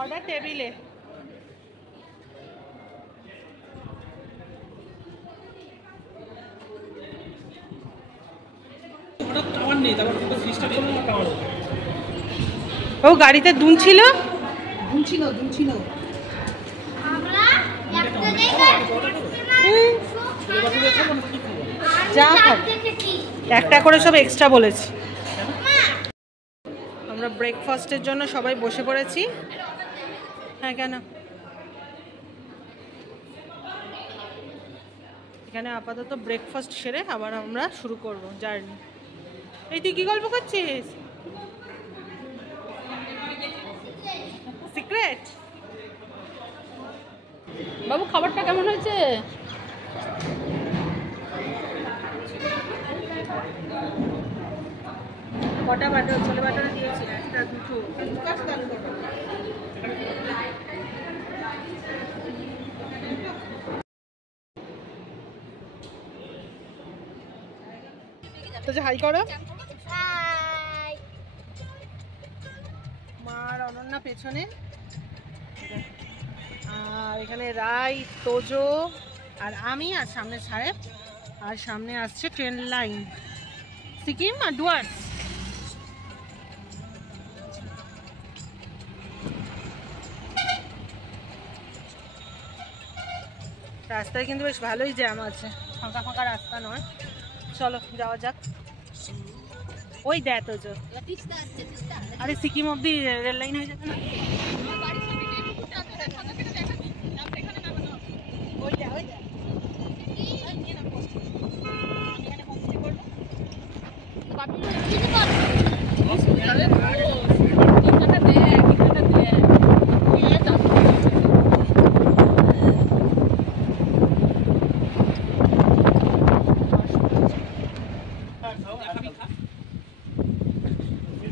Order টেবিলে। ও গাড়িতে দুন ছিল। যা একটা করে সব এক্সট্রা বলেছি। আমরা ব্রেকফাস্টের জন্য সবাই বসে পড়েছি। হ্যাঁ কেন এখানে আপাতত ব্রেকফাস্ট সেরে আবার আমরা শুরু করব জার্নি। এই তুই কি গল্প করছিস? সিক্রেট। বাবু খাবারটা কেমন হয়েছে? কটা বাটার ছোলে বাটার দিয়েছি, একটা দুটো তো যে হাই করো। মার অনন্যা পেছনে, আর এখানে রাই, তোজো আর আমি, আর সামনে সাহেব, আর সামনে আসছে ট্রেন লাইন সিকিম আর ডুয়ার্স। রাস্তায় কিন্তু বেশ ভালোই জ্যাম আছে, ফাঁকা ফাঁকা রাস্তা নয়। চলো যাওয়া যাক। ওই দেখ তোজো, আরে সিকিম অব্দি রেল লাইন হয়ে যাবে না?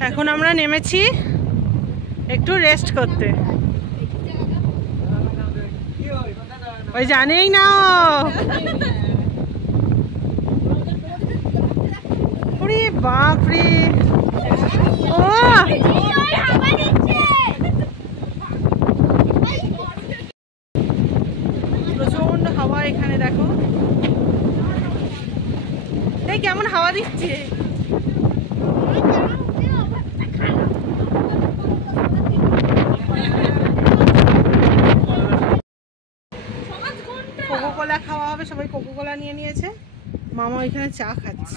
এখন আমরা নেমেছি একটু রেস্ট করতে। ওই জানেই না বাপরে, ও প্রচন্ড হাওয়া এখানে, দেখো এই কেমন হাওয়া দিচ্ছে। কোকোকোলা খাওয়া হবে, সবাই কোকোকোলা নিয়ে নিয়েছে। মামা এখানে চা খাচ্ছে।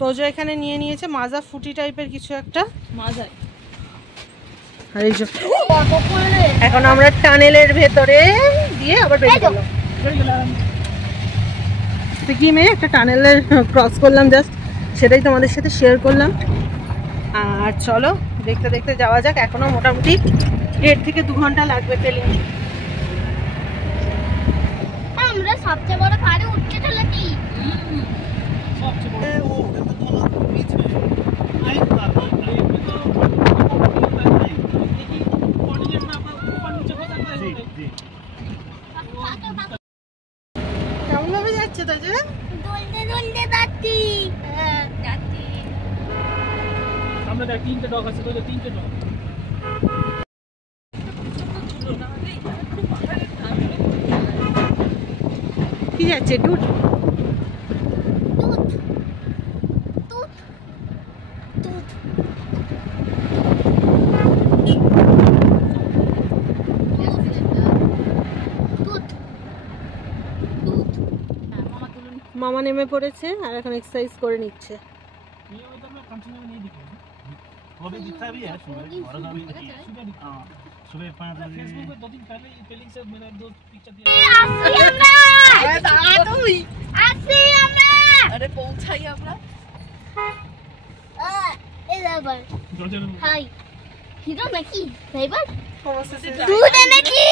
তোজো এখানে নিয়ে নিয়েছে মাজা ফুটি টাইপের কিছু একটা। আর এই যে এখন আমরা টানেলের ভেতরে দিয়ে আবার বেরিয়ে গেলাম। সিকিমে একটা টানেলের ক্রস করলাম জাস্ট, সেটাই তোমাদের সাথে শেয়ার করলাম। আর চলো দেখতে দেখতে যাওয়া যাক। এখনো মোটামুটি 1.5 থেকে 2 ঘন্টা লাগবে তেলে। আমরা সবচেয়ে বড় পাহাড়ে উঠতে চলেছি। কেমন ভাবে যাচ্ছে তাই যে দুলতে দুলতে যাচ্ছি। হ্যাঁ যাচ্ছি। আমরা দেখ 3টে ডগ আছে, তো 3টে ডগ। কি যাচ্ছে? দুধ দুধ দুধ দুধ। মামা নেমে পড়েছে আর এখন এক্সারসাইজ করে নিচ্ছে। सुबह दिखता भी है, सुबह और अभी सुबह 5 बजे फेसबुक पे 2 दिन पहले ये पेलिंग से मेरा एक दोस्त पिक्चर दिया। আরে দাঁড়া তুই। আসি আমরা। আরে পৌঁছাই আমরা। এই যাবার হাই হিরো নাকি ড্রাইভার? সমস্যা দুধ এনেছি।